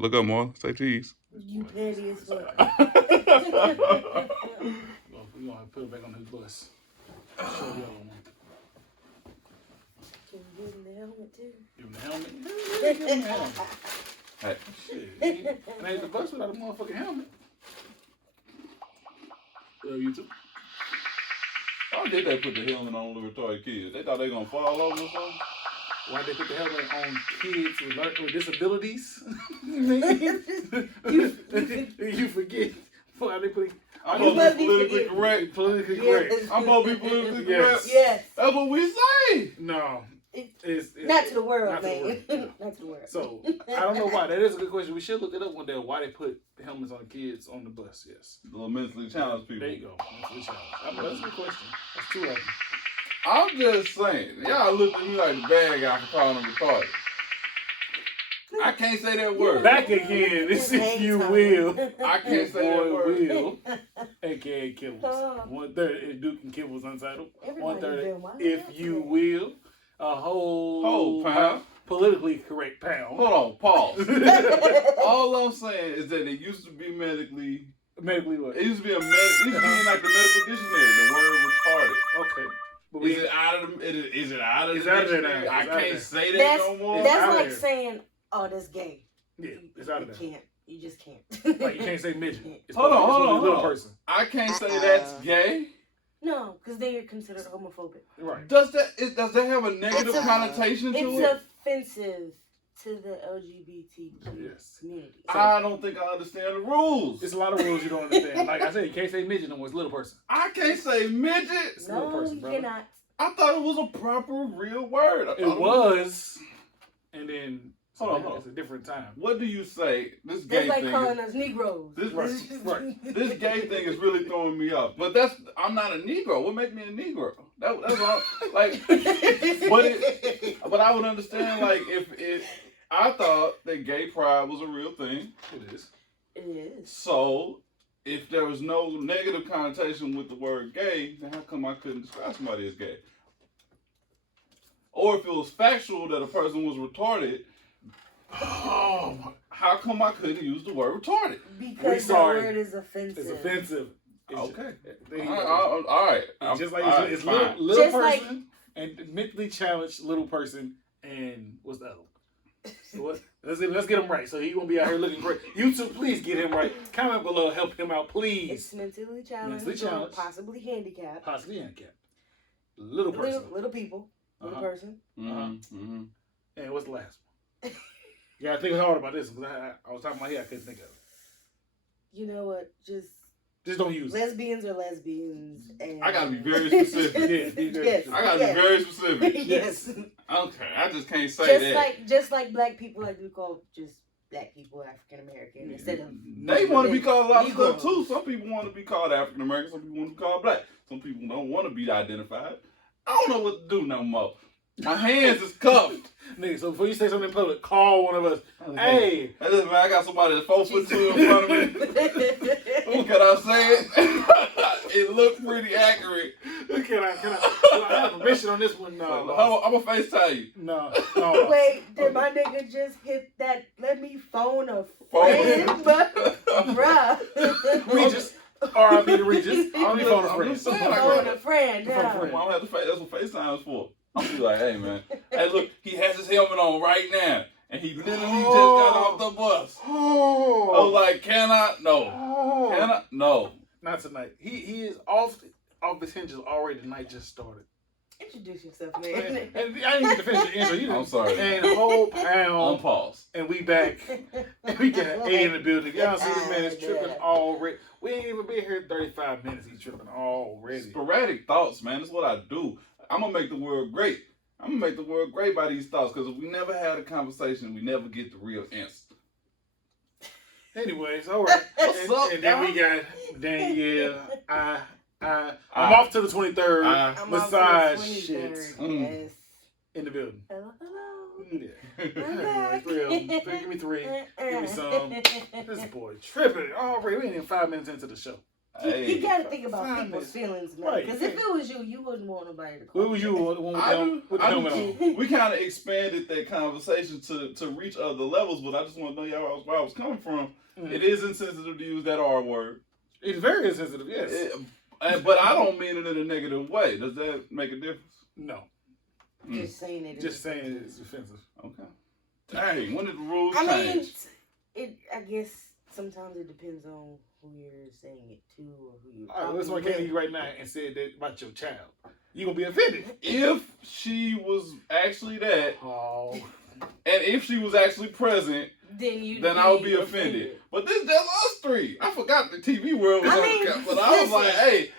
Look up, more. Say cheese. You petty as fuck. We're gonna put it back on his bus. Show the other one. Can you give him the helmet too? Give him the helmet. Give him the helmet. Hey. Shit. And ain't the bus without a motherfucking helmet. You too. Why did they put the helmet on the retarded kids? They thought they gonna fall over or something? Why they put the helmet on kids with disabilities? you forget. Why they put? I'm supposed to be politically correct. Politically correct. I'm supposed to be politically correct. Yes. That's what we say. No. It's not to the world, not man. To the world. Not to the world. So I don't know why. That is a good question. We should look it up one day. Why they put the helmets on kids on the bus? Yes. The little mentally challenged people. There you go. Mentally challenged. That's a good question. That's two of them. I'm just saying. Y'all look at me like the bad guy for calling them retarded. I can't say that word. Back again. This is you will. I can't say that word. Will. AKA Kibbles. 1/3 is Duke and Kibbles Untitled. 1/3 if you will. A whole pound. Politically correct pound. Hold on, pause. All I'm saying is that it used to be medically what? It used to be it used to be in like the medical dictionary, the word retarded. Okay. But Is it out of the It's out of there dictionary? now. I It's out can't of say that That's, no more. that's like saying, oh, that's gay. Yeah, it's out of there. You can't. You just can't. Like you can't say midget. It's Hold on. Little person. I can't say that's gay. No, because then you're considered homophobic. Right. Does that have a negative connotation to it? It's offensive to the LGBT community. So, I don't think I understand the rules. There's a lot of rules you don't understand. Like I said, you can't say midget no more. It's little person. I can't say midget. It's no, little person, you brother. cannot. I thought it was a proper real word. It was, and then hold on. It's a different time. What do you say? This gay That's like thing calling us Negroes. Right. This gay thing is really throwing me off. But I'm not a Negro. What makes me a Negro? That's all. Like, but I would understand like if I thought that gay pride was a real thing. It is. It is. So if there was no negative connotation with the word gay, then how come I couldn't describe somebody as gay? Or if it was factual that a person was retarded, how come I couldn't use the word retarded? Because the word is offensive. It's offensive. Okay. All right. Just like it's fine. little Just person and mentally challenged little person and what's the other one? So what? Let's get him right. So he won't be out here looking great. You two, please get him right. Comment below, help him out, please. It's mentally challenged. Possibly handicapped. Little person. Little people. Little person. Mm-hmm. And what's the last one? Yeah, I think hard about this because I was talking about here. I couldn't think of it. You know what? Just don't use lesbians are lesbians. And I gotta be very specific. Yes. I gotta be very specific. Yes. Okay, I just can't say that. Just like black people like to be called just black people, African American, instead of they want to be called a lot of stuff too. Some people want to be called African American. Some people want to be called black. Some people don't want to be identified. I don't know what to do no more. My hands is cuffed. Nigga, so before you say something in public, call one of us. Hey. Listen, man, I got somebody that's 4'2" in front of me. Can I say it? It looked pretty accurate. Can I have permission on this one? No. I'm going to FaceTime you. No. Wait, did my nigga just hit that? Let me phone a friend? Bruh. Regis. R.I.P. to Regis. Let me phone a friend. Phone a friend. That's what FaceTime is for. I'm gonna be like, hey man, hey look, he has his helmet on right now, and he literally just got off the bus. I was like, can I? No. Can I? No. Not tonight. He is off his hinges already. The night just started. Introduce yourself, man. And I didn't get to finish the intro. I'm sorry. And whole pound. Unpause. And we back. And we got A in the building. Y'all see this man is tripping already. We ain't even been here 35 minutes. He's tripping already. Sporadic thoughts, man. That's what I do. I'm going to make the world great. I'm going to make the world great by these thoughts, because if we never had a conversation, we never get the real answer. Anyways, all right. What's up, and then we got Danielle. I'm off to the 23rd. Massage shit. Yes. In the building. Hello. Yeah. Give me three. Give me some. This boy tripping already. We ain't even 5 minutes into the show. You gotta think about Fine, people's miss. feelings, man. Right. Because if it was you wouldn't want nobody to call. Where was you the one with the helmet on? We kind of expanded that conversation to reach other levels, but I just want to know y'all where I was coming from. Mm. It is insensitive to use that R word. It's very insensitive, yes. But I don't mean it in a negative way. Does that make a difference? No. Just saying it. Just saying it's offensive. Okay. Dang, when did the rules I change? mean, I guess sometimes it depends on who you're saying it to or who you're All right, talking that's why I came to you right now and said that about your child. You gonna be offended. If she was actually that, Oh. and if she was actually present, then I would be offended. But this just us three. I forgot the TV world was but I was like, hey.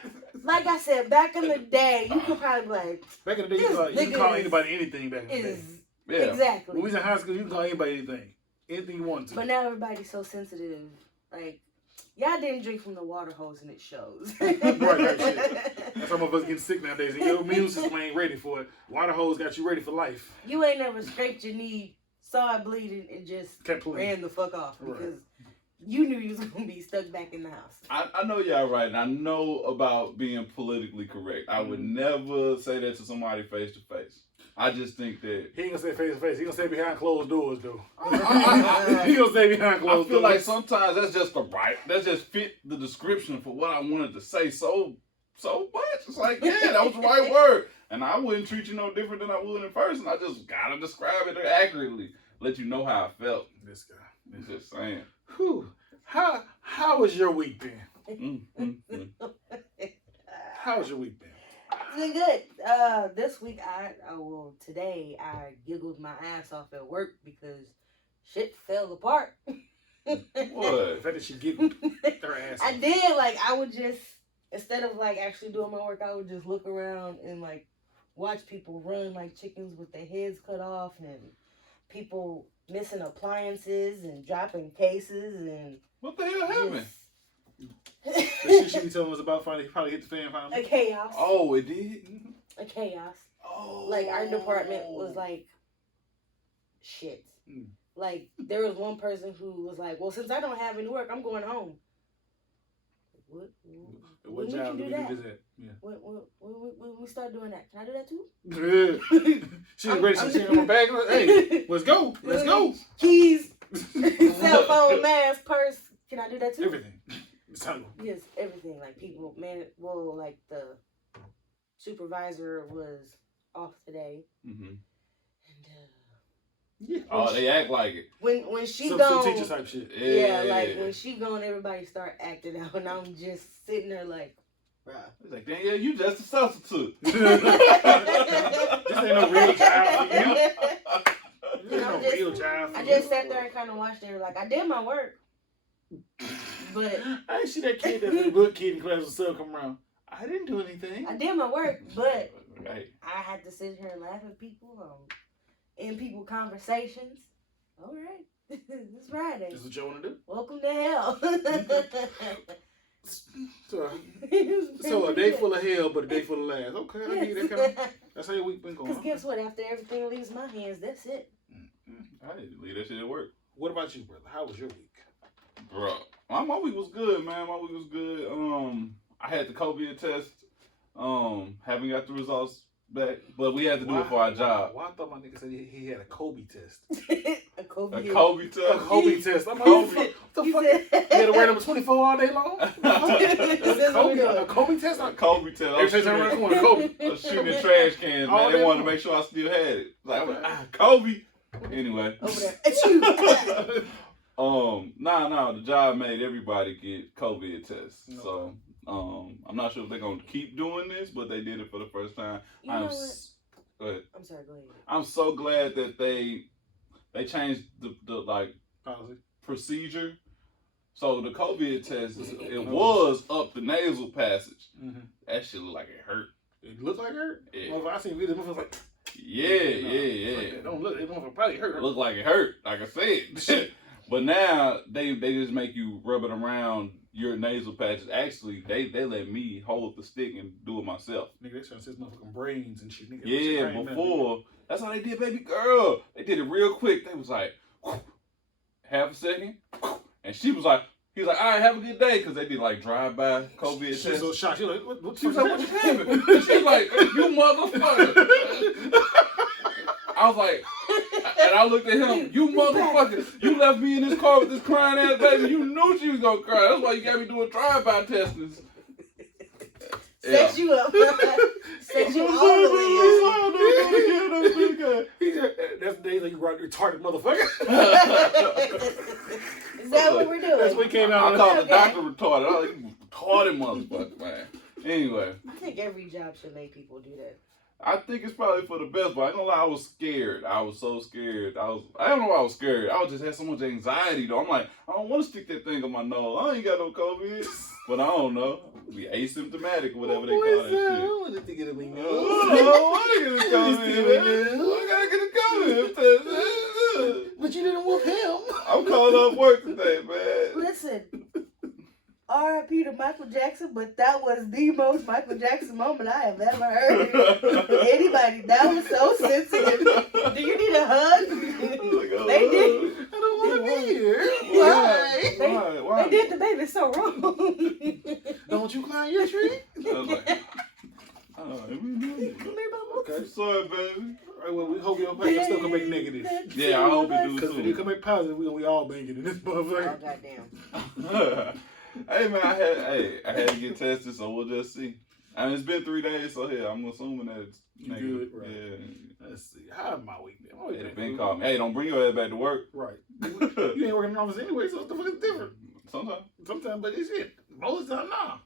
Like I said, back in the day, you could probably be like, back in the day, you could call anybody anything back in the day. Yeah. Exactly. When we was in high school, you can call anybody anything. Anything you want to. But now everybody's so sensitive. Like, y'all didn't drink from the water hose and it shows. Right, shit. That's some of us getting sick nowadays. And your immune system ain't ready for it. Water hose got you ready for life. You ain't never scraped your knee, saw it bleeding, and just ran the fuck off because you knew you was going to be stuck back in the house. I know y'all right, and I know about being politically correct. I would never say that to somebody face to face. I just think that... He ain't gonna say face to face. He gonna say behind closed doors, though. He gonna say behind closed doors. I feel like sometimes that's just that just fit the description for what I wanted to say so much. It's like, yeah, that was the right word. And I wouldn't treat you no different than I would in person. I just gotta describe it accurately. Let you know how I felt. This guy. I'm just saying. Whew. How was your week been? How was your week been? It's been good. This week, today I giggled my ass off at work because shit fell apart. What? The fact that she giggled her ass off. I did. Like, I would just, instead of like actually doing my work, I would just look around and like watch people run like chickens with their heads cut off and people missing appliances and dropping cases and... What the hell happened? The shit she be telling us about finally probably hit the fan finally. A chaos. Oh, it did? A chaos. Oh. Like, our department was like, shit. Like, there was one person who was like, well, since I don't have any work, I'm going home. What What when job we do can we do do that? that? Yeah. When we start doing that, can I do that too? She was ready to shit on my bag. Hey, let's go. Let's go. Keys, cell phone, mask, purse. Can I do that too? Everything. It's time. Yes, everything. Like people, man. Well, like the supervisor was off today, and yeah. Oh, they act like it. when she Some gone, teacher type shit. yeah, like when she gone, everybody start acting out, and I'm just sitting there like, bruh. It's like, Danielle, you just a substitute. This ain't no real job for you. This ain't no real job for I you. just sat there and kind of watched her. Like, I did my work, but I ain't see that kid, that good kid in class with sub come around. I didn't do anything. I did my work, but Right. I had to sit here and laugh at people, in people conversations. All right, it's Friday. This is what you want to do? Welcome to hell. So a day full of hell, but a day full of laughs. Okay, I need that kind of. That's how your week been going. Because guess what? After everything leaves my hands, that's it. I didn't leave that shit at work. What about you, brother? How was your week? Bro, my week was good, man. My week was good. I had the COVID test. Haven't got the results back, but we had to do it for our job. Why I thought my nigga said he had a Kobe test. A Kobe. A Kobe test. A Kobe test. I'm like, Kobe. what the fuck? You had to wear number 24 all day long? A Kobe test? A Kobe test. Every time I run corner, Kobe. I was shooting in trash cans, All man. They day wanted to long. make sure I still had it. Like, Kobe. Anyway. Over there. It's you. Nah, the job made everybody get COVID tests. No. So, I'm not sure if they're gonna keep doing this, but they did it for the first time. You know what? Go ahead. I'm sorry, go ahead. I'm so glad that they changed the like Policy. procedure. So the COVID test, it was up the nasal passage. Mm-hmm. That shit looked like it hurt. It looked like it hurt? Yeah. Well, I seen videos, motherfuckers like, Yeah. Like, don't look, it motherfucker probably hurt. It looked like it hurt, like I said. But now they just make you rub it around your nasal patches. Actually, they let me hold the stick and do it myself. Nigga, they trying to say motherfucking brains and shit. Nigga, Yeah, before. That's how they did, baby girl. They did it real quick. They was like, half a second. And she was like, He was like, all right, have a good day, because they did like drive-by COVID She was tests. so shocked. She was like, what She was like, what you having? And she was like, you motherfucker. I was like, and I looked at him, you motherfucker, you left me in this car with this crying ass baby. You knew she was going to cry. That's why you got me doing drive-by testing. Set you up. Set you all the way up. That's the day that you brought retarded motherfucker. Is that what we're doing? That's what came out. I called the doctor retarded. I was like, you retarded motherfucker, man. Anyway. I think every job should make people do that. I think it's probably for the best, but I ain't gonna lie, I was scared. I was so scared. I don't know why I was scared. I just had so much anxiety though. I'm like, I don't want to stick that thing on my nose. I ain't got no COVID. But I don't know. Be asymptomatic or whatever they call that shit. I don't want to get it in I don't want to get the COVID, man. I gotta get the COVID. But you didn't whoop him. I'm calling off work today, man. Listen, R.I.P. to Michael Jackson, but that was the most Michael Jackson moment I have ever heard. Anybody, that was so sensitive. Do you need a hug? They did. I don't want to be here. Why? They did the baby so wrong. Don't you climb your tree? I was like, okay, sorry, baby. All right, well, we hope your package still come back negative. Yeah, I hope it do Because if you too. come back positive, we're going to be all banking in this Oh, motherfucker. goddamn. Hey man, I had to get tested, so we'll just see. I mean, it's been 3 days, so yeah, I'm assuming that it's negative. Good, right. Yeah. Let's see. How my week been? My week Hey, been Ben cool. called me. Hey, don't bring your ass back to work. Right. You ain't working in the office anyway, so what the fuck is different? Sometimes. Sometimes, but it's shit. Most of the time, nah.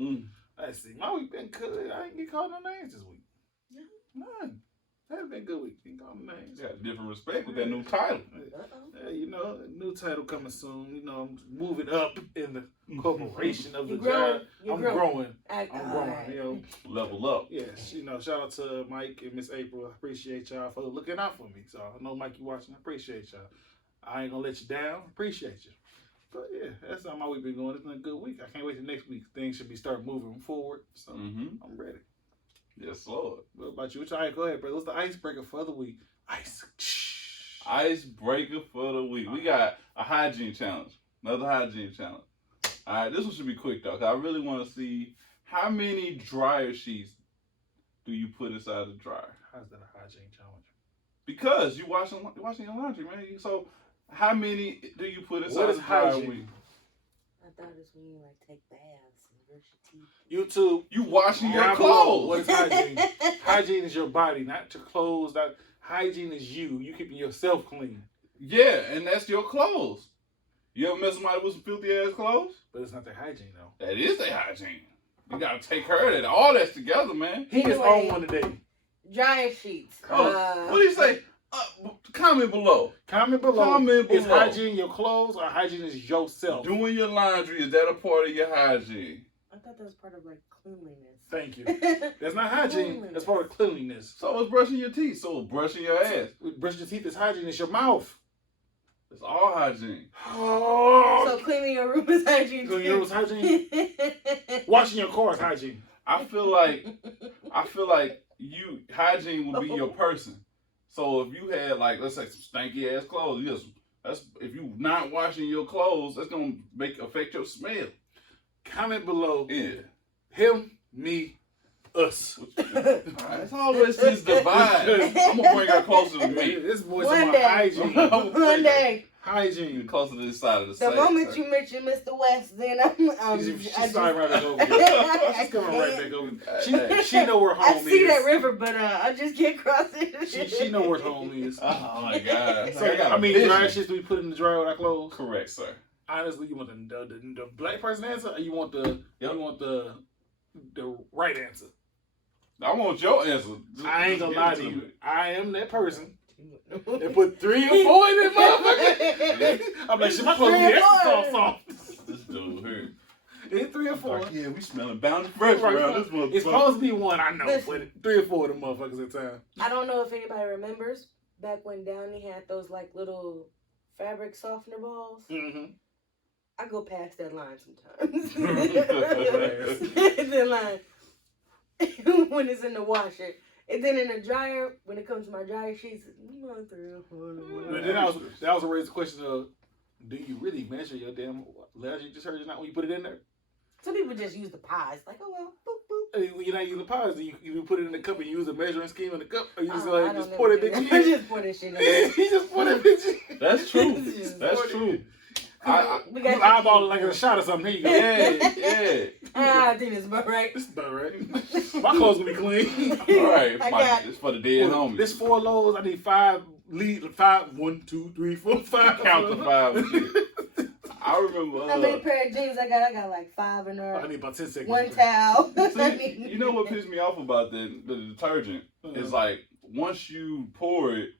Mm. Let's see. My week been good. I ain't get called no names this week. None. That's been a good week. Didn't call no names. You got different respect with that new title. Yeah, you know, a new title coming soon. You know, I'm moving up in the corporation of the You growing? job. You I'm growing? growing. I'm I'm growing. You know. Level up. Yes, you know, shout out to Mike and Miss April. I appreciate y'all for looking out for me. So I know Mike, you watching. I appreciate y'all. I ain't gonna let you down. Appreciate you. But yeah, that's how my week been going. It's been a good week. I can't wait till next week. Things should be start moving forward. So I'm ready. Yes, Lord. What about you? All right, go ahead, brother. What's the icebreaker for the week? Icebreaker for the week. We got a hygiene challenge. Another hygiene challenge. All right, this one should be quick though, because I really want to see how many dryer sheets do you put inside the dryer. How's that a hygiene challenge? Because you washing your laundry, man. So how many do you put inside What is the dryer a hygiene? week? I thought it's when you like take baths and brush your teeth. YouTube. You washing your Down below. clothes. What is hygiene? Hygiene is your body, not your clothes. Hygiene is you. You keeping yourself clean. Yeah, and that's your clothes. You ever met somebody with some filthy ass clothes? But it's not their hygiene, though. That is their hygiene. You gotta take care of that. All that's together, man. He is Anyway. on one today. Dryer sheets. Oh, what do you say? Comment below. Comment below. Comment Is below. hygiene your clothes or hygiene is yourself? Doing your laundry, is that a part of your hygiene? I thought that was part of like cleanliness. Thank you. That's not hygiene. That's part of cleanliness. So it's brushing your teeth. So it's brushing your ass. Brushing your teeth is hygiene. It's your mouth. It's all hygiene. So cleaning your room is hygiene. Cleaning your room is hygiene? Washing your car is hygiene. I feel like hygiene would be your person. So if you had like, let's say some stanky ass clothes, if you not washing your clothes, that's gonna affect your smell. Comment below. Yeah. Him, me, us. It's always this divide. I'm gonna bring her closer to me. This boy's One talking day. about hygiene. One day, Hygiene. Closer to this side of the the state. moment you mention Mr. West, then She's sliding right back over. She's coming right back over. She know where home I is. see that river, but I just can't cross it. She know where home is. Oh my God. So, I mean, dryer shit do we put in the dryer with our clothes? Correct, sir. Honestly, you want the black person answer, or you want the right answer? I want your answer. I ain't gonna Just lie give to it you. I am that person. They They put 3 or 4 in that motherfucker. I'm like, shit, my clothes be extra soft. This dude here. It's 3 or 4. Like, yeah, we smelling bound fresh Right, around this motherfucker. It's supposed to be 1, I know, Listen. but 3 or 4 of them motherfuckers at a time. I don't know if anybody remembers back when Downey had those like little fabric softener balls. Mm-hmm. I go past that line sometimes. Yes. The line when it's in the washer. And then in the dryer, when it comes to my dryer sheets, 3 or 4. But then I was raised the question of, Do you really measure your damn laundry detergent out when you put it in there? Some people just use the pies. Like, oh well, boop boop. When you're not using pies, you put it in the cup and use a measuring scheme in the cup, or you just I just don't pour that never bitch do in. Just pour that shit in. He just pour that bitch in. That's true. That's true. We You eyeball it like a shot or something. Here you go. Yeah. I think it's about right. This is about right. My clothes gonna be clean. All right. I got It's for the dead homies. This 4 loads. I need 5 lead. 5. 1, 2, 3, 4, 5. Count the 5 and shit. I remember. How many pair of jeans I got? I got like 5 in there. I need about 10 seconds. 1 towel. See, you know what pissed me off about the detergent? It's like once you pour it,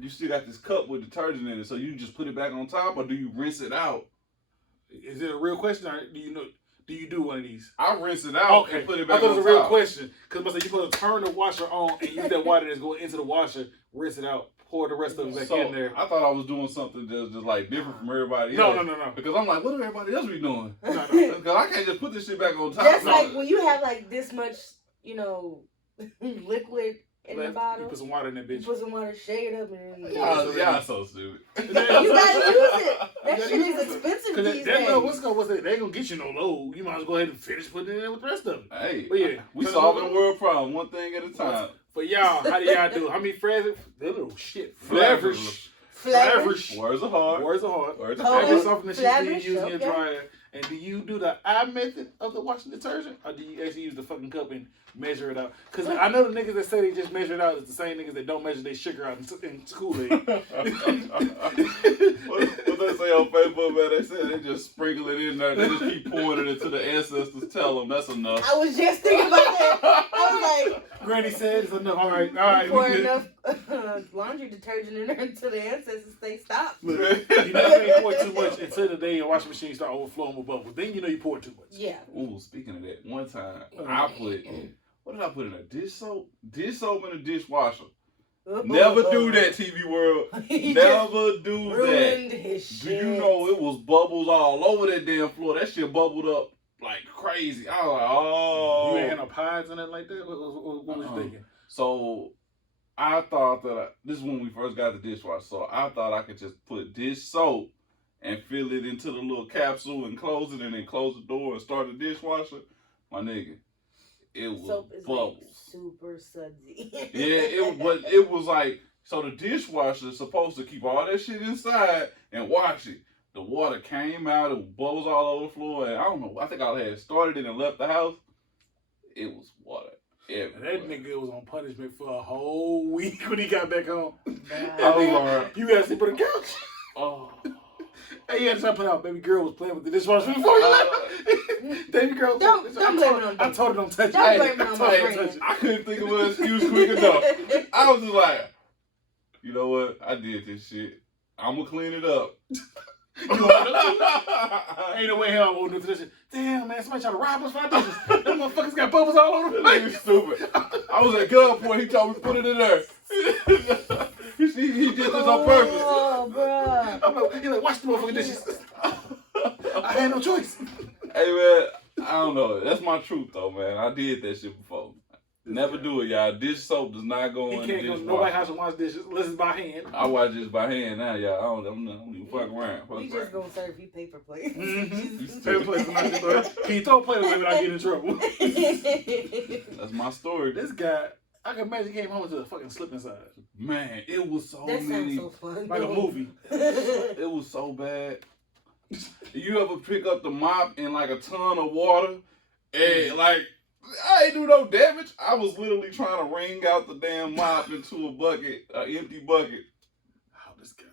you still got this cup with detergent in it, so you just put it back on top, or do you rinse it out? Is it a real question, or do you do one of these? I rinse it out Okay. and put it I back thought on it was a real top. question. Because you're supposed to turn the washer on and use that water that's going into the washer, rinse it out, pour the rest of it back So in there. I thought I was doing something just like different from everybody No, else. no. Because I'm like, what do everybody else be doing? No. Because I can't just put this shit back on top. That's like when you have like this much, liquid in the You bottle. put some water in that You bitch. put some water, shake it up, and Y'all so stupid. you gotta use it. That You shit gotta use is it. expensive Because these they days. ain't gonna get you no load. You might as well go ahead and finish putting it in with the rest of it. Hey, But yeah, we solving the world problem one thing at a time. For y'all, how do y'all do? How many flavors? That little shit. Flavors. Flavors. Words are hard. Words are hard. Words are Oh, hard. Every something that she's being flavors, used in your okay. dryer. And do you do the eye method of the washing detergent, or do you actually use the fucking cup and measure it out? Because I know the niggas that say they just measure it out is the same niggas that don't measure their sugar out in Kool-Aid. What they say on Facebook, man? They say they just sprinkle it in there. They just keep pouring it until the ancestors tell them that's enough. I was just thinking about that. I was like, Granny said it's enough. All right. pour we good. enough laundry detergent in there until the ancestors say stop. Look, you never ain't pour too much until the day your washing machine start overflowing with bubbles. Then you know you pour too much. Yeah. Ooh, speaking of that, one time I put, what did I put in there? Dish soap? Dish soap in a dishwasher. Never do that, TV world. He Never do just ruined that. his Do shit. you know it was bubbles all over that damn floor? That shit bubbled up like crazy. I was like, oh. You ain't had no pies in it like that? What was you thinking? So I thought that this is when we first got the dishwasher. So I thought I could just put dish soap and fill it into the little capsule and close it, and then close the door and start the dishwasher. My nigga, it was Soap is bubbles. like super sudsy. Yeah, it was like, so the dishwasher is supposed to keep all that shit inside and wash it. The water came out, it bubbles all over the floor, and I don't know, I think I had started it and left the house. It was water everywhere. That nigga was on punishment for a whole week when he got back home. Oh, You gotta sleep on the couch. oh. Hey, you had to stop put out. Baby girl was playing with the dishwasher before you left. Baby girl. Don't blame it on I me. told her don't touch it. Don't blame it I on told my her don't friend. touch it. I couldn't think of an excuse quick enough. I was just like, you know what? I did this shit. I'm gonna clean it up. You want Ain't no way hell I won't do this shit. Damn, man, somebody trying to rob us for our dishes. Them motherfuckers got bubbles all over the Nigga place. stupid. I was at gunpoint. He told me to put it in there. he did this on purpose. Oh, bruh. I'm like, he's like, watch the motherfucking dishes. I had no choice. Hey man, I don't know. That's my truth though, man. I did that shit before. Never do it, y'all. Dish soap does not go He in the can't go to dishwasher. nobody's house and wash dishes unless it's by hand. I watch this by hand now, y'all. I'm not even fuck around. We just gonna serve you paper plates. Paper plates are not just going. Can you throw a plate away without getting in trouble? That's my story. This guy, I can imagine he came home to a fucking slip inside. Man, it was so That many. sounds so fun. Like a movie. It was so bad. You ever pick up the mop in like a ton of water and like I ain't do no damage. I was literally trying to wring out the damn mop into a bucket, an empty bucket. Oh, this guy.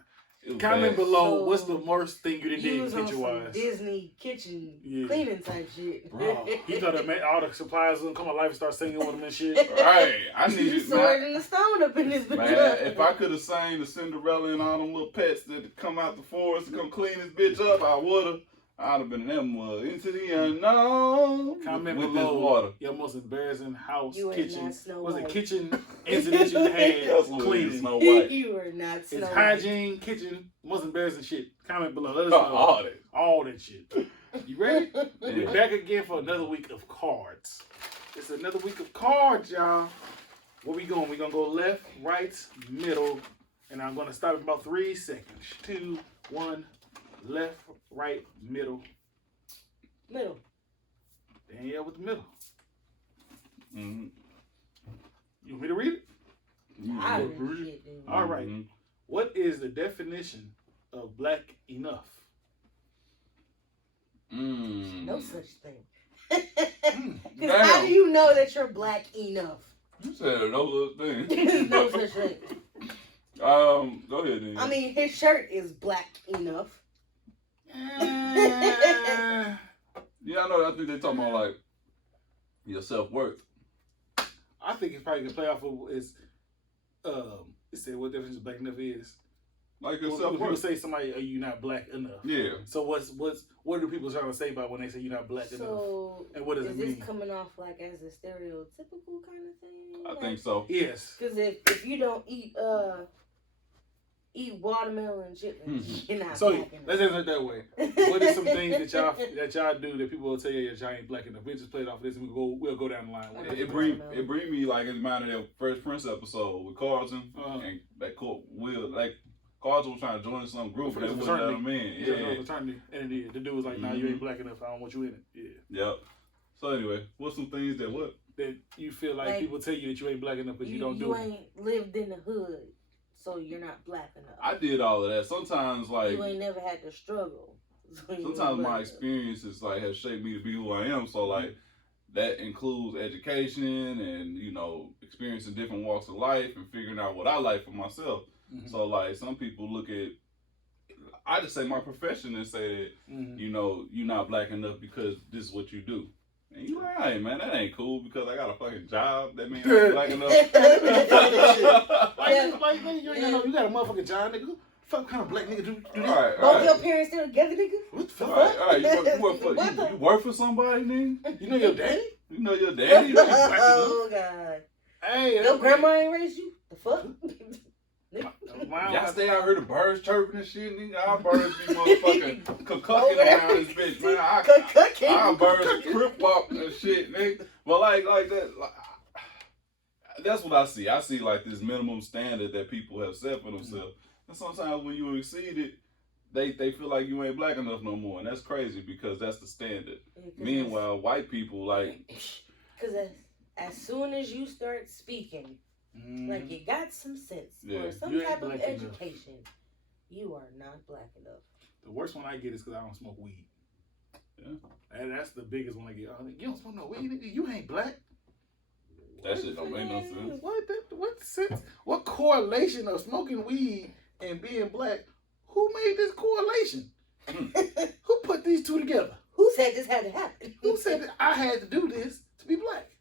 It was Comment bad. below, So, what's the worst thing you done You did was on kitchen some wise? Disney kitchen Yeah. cleaning type shit. Bro, he thought that man, all the supplies would come alive and start singing with him and shit. Right, I You needed sword man. in the stone up in this bitch. Man, if I could have sang the Cinderella and all them little pets that come out the forest to come clean this bitch up, I would've. I'd have been in them into the unknown Comment with below this water. your most embarrassing house, You are kitchen. not Snow Was it White. kitchen incident you had That's what it is, cleaning? Snow White. You are not Snow It's White. hygiene, kitchen, most embarrassing shit. Comment below. Let us know. All that. All that shit. You ready? We're Yeah. back again for another week of cards. It's another week of cards, y'all. Where we going? We're going to go left, right, middle, and I'm going to stop in about 3 seconds. 2, 1, left, right, middle. Middle. Danielle with the middle. Mm-hmm. You want me to read it? I read shit, dude. All right. What is the definition of black enough? No such thing. Mm. Because how do you know that you're black enough? You said no such thing. No such thing. Go ahead then. I mean, his shirt is black enough. Yeah, I know. I think they're talking about like your self-worth. I think it's probably gonna play off of is it said what difference black enough is. Like your When people self-worth. say somebody, are you not black enough? Yeah. So what are people trying to say about when they say you're not black enough? So, And what does is it this mean? coming off like as a stereotypical kind of thing? I think so. Yes. Because if you don't eat watermelon and chitlins, you're not So black enough. let's answer it that way. What are some things that y'all do that people will tell you that y'all ain't black enough? We'll just play it off of this and we'll go down the line. It bring me like in mind of that Fresh Prince episode with Carlton and that Will like Carlton was trying to join some group and they wouldn't let him in. Yeah. And the dude was like, "Nah, you ain't black enough. I don't want you in it." Yeah. Yep. So anyway, what's some things that you feel like people tell you that you ain't black enough, but you don't do You it. ain't lived in the hood, so you're not black enough. I did all of that. Sometimes like you ain't never had to struggle. So sometimes my experiences like have shaped me to be who I am. So like that includes education and experiencing different walks of life and figuring out what I like for myself. Mm-hmm. So like some people look at I just say my profession and say that you're not black enough because this is what you do. And you like, hey man, that ain't cool because I got a fucking job. That means I'm black enough. You got a motherfucking job, nigga. What kind of black nigga do that? All right. Both your parents still together, nigga? What the fuck? All right. You work for somebody, nigga? You know your daddy? You know your daddy? You know black enough? Oh God. Hey, your grandma ain't raised you? The fuck? Y'all stay out here, the birds chirping and shit, nigga. Our birds be motherfucking cucking around this bitch, man. Our birds crip walking and shit, nigga. But like that, that's what I see. I see like this minimum standard that people have set for themselves. And sometimes when you exceed it, they feel like you ain't black enough no more. And that's crazy because that's the standard. Meanwhile, white people like... Because as soon as you start speaking, like you got some sense or some type of education, you are not black enough. The worst one I get is because I don't smoke weed. Yeah. And that's the biggest one I get. You don't smoke no weed, nigga. You ain't black. That shit don't make no sense. What sense? What correlation of smoking weed and being black? Who made this correlation? Who put these two together? Who said this had to happen? Who said that I had to do this to be black?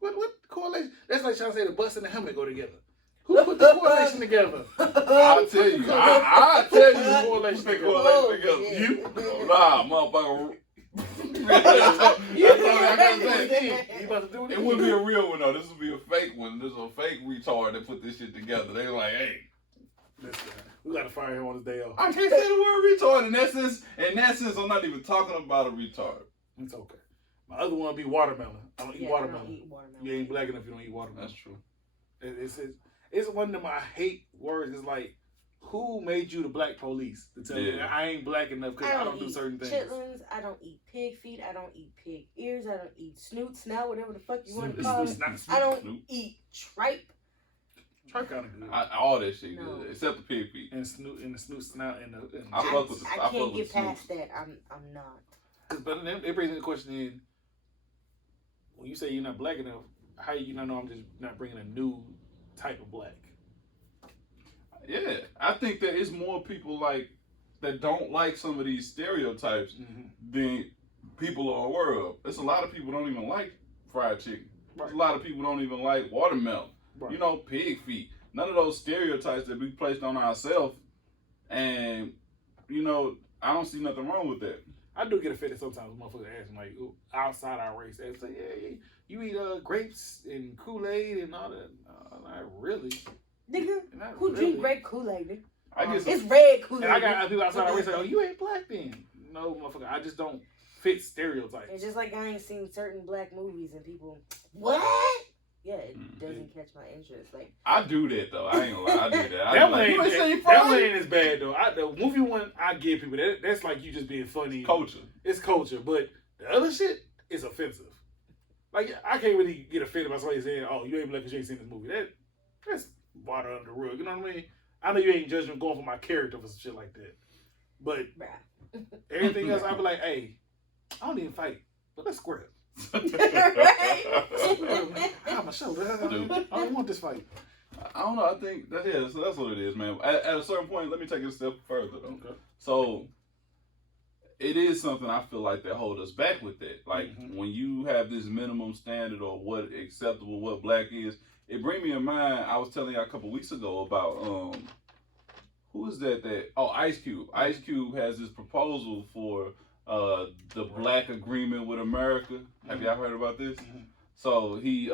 What correlation? That's like trying to say the bus and the helmet go together. Who put the correlation together? I'll tell you. I'll tell you the correlation together. You? Nah, motherfucker. It wouldn't be a real one though. This would be a fake one. This is a fake retard that put this shit together. They like, hey, we gotta fire him on his day off. I can't say the word retard. In that sense, I'm not even talking about a retard. It's okay. My other one would be watermelon. I don't eat watermelon. I don't eat watermelon. You ain't black enough if you don't eat watermelon. That's true. It's one of them I hate words. It's like, who made you the black police to tell me that I ain't black enough because I don't do certain things? Chitlins, I don't eat pig feet, I don't eat pig ears, I don't eat snoot, snout, whatever the fuck you want to call it. I don't eat tripe. Tripe kind of good. All that shit good, except the pig feet. And the snoot snout and the. I can't get past that. I'm not. But then it brings the question in, when you say you're not black enough, how you not know I'm just not bringing a new type of black? Yeah, I think that it's more people like that don't like some of these stereotypes than people are aware of. There's a lot of people don't even like fried chicken. There's a lot of people don't even like watermelon. Right. Pig feet. None of those stereotypes that we placed on ourselves. And, I don't see nothing wrong with that. I do get offended sometimes when motherfuckers ask me, like, outside our race, they say, yeah, you eat grapes and Kool-Aid and all that. Not really. Nigga, who drink grape Kool-Aid, nigga? It's red Kool-Aid. And I got people outside our race say, you ain't black then. No, motherfucker, I just don't fit stereotypes. It's just like I ain't seen certain black movies and people, what? yeah, it doesn't catch my interest. Like I do that though. I ain't gonna lie. I do that. That one ain't That as bad though. The movie one I give people that's like you just being funny. Culture. It's culture, but the other shit is offensive. Like I can't really get offended by somebody saying, "Oh, you ain't black because you ain't seen this movie." That's water under the rug. You know what I mean? I know you ain't judging going for my character for some shit like that, but everything else, I'll be like, "Hey, I don't even fight, but let's square it." I'm a shoulder. I don't want this fight. I don't know. I think so that's what it is, man. At a certain point, let me take it a step further though. Okay. So it is something I feel like that hold us back with that. Like when you have this minimum standard or what acceptable, what black is, it bring me in mind. I was telling you a couple weeks ago about who is that? Ice Cube. Ice Cube has this proposal for the Black Agreement with America. Have y'all heard about this? So he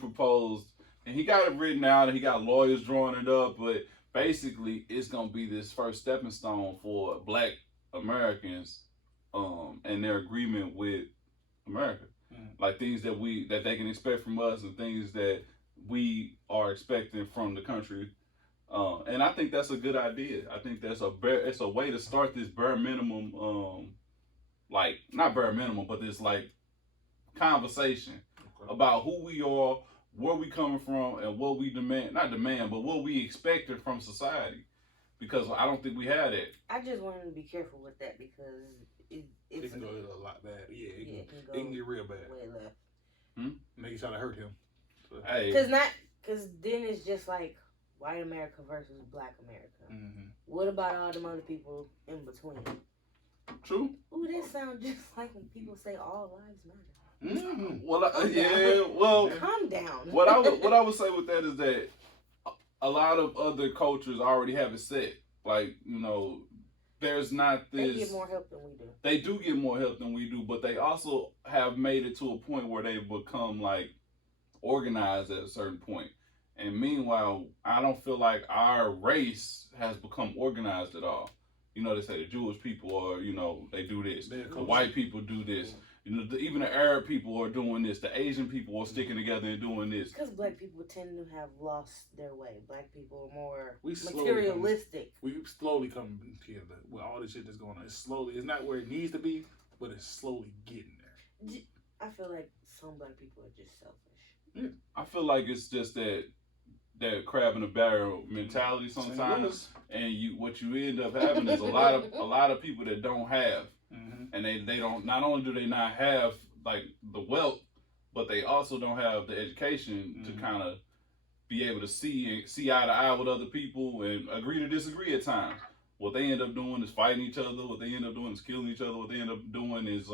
proposed, and he got it written out, and he got lawyers drawing it up. But basically, it's gonna be this first stepping stone for Black Americans, and their agreement with America, like things that they can expect from us, and things that we are expecting from the country. And I think that's a good idea. I think that's it's a way to start this bare minimum, like not bare minimum, but this like conversation about who we are, where we coming from, and what we not demand, but what we expected from society. Because I don't think we had it. I just wanted to be careful with that because it can go a lot bad. Yeah, it can get real bad. Way left. Now you trying to hurt him. So. Hey. Because then it's just like white America versus black America. What about all them other people in between? True. Ooh, that sounds just like when people say all lives matter. Well, well. Calm down. What I would say with that is that a lot of other cultures already have it set. Like, there's not this. They get more help than we do. They do get more help than we do, but they also have made it to a point where they've become like organized at a certain point. And meanwhile, I don't feel like our race has become organized at all. They say the Jewish people are, they do this. The white people do this. Even the Arab people are doing this. The Asian people are sticking together and doing this. Because black people tend to have lost their way. Black people are more materialistic. We slowly come together with all this shit that's going on. It's not where it needs to be, but it's slowly getting there. I feel like some black people are just selfish. Yeah. I feel like it's just that crab in a barrel mentality sometimes, and what you end up having is a lot of people that don't have. And they don't. Not only do they not have like the wealth, but they also don't have the education to kind of be able to see eye to eye with other people and agree to disagree at times. What they end up doing is fighting each other. What they end up doing is killing each other. What they end up doing is